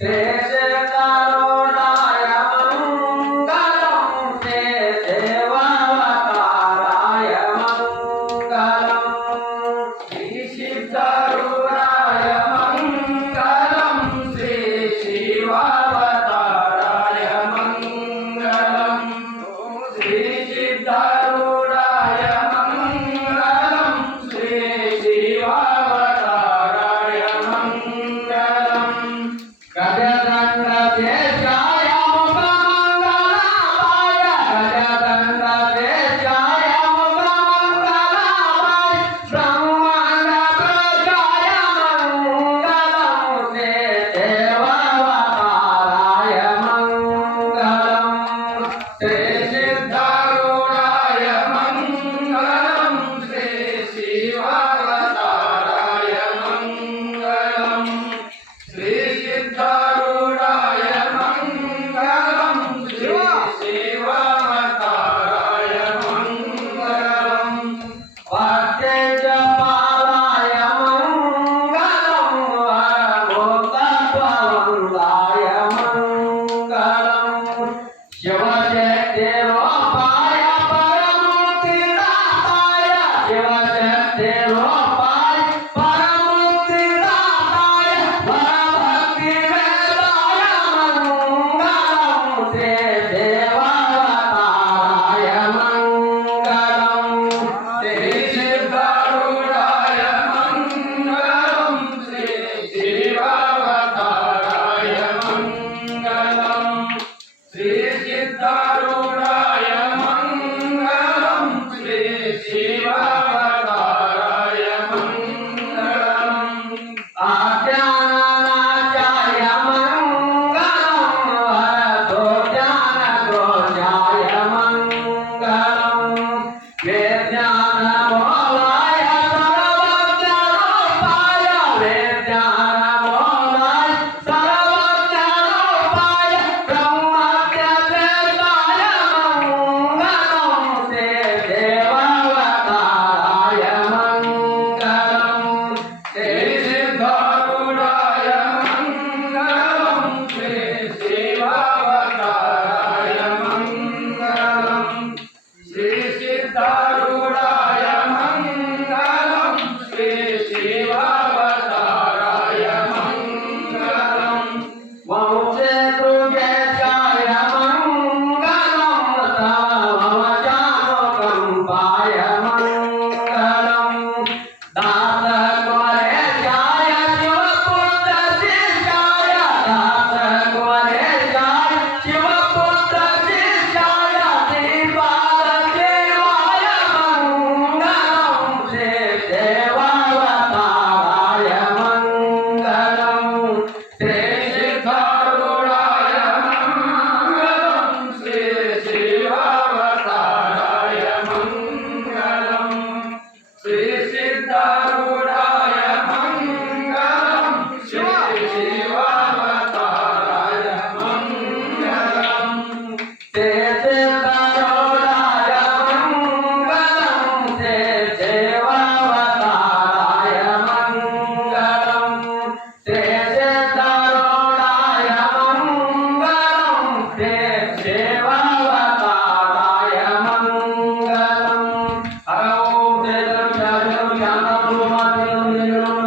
Krishna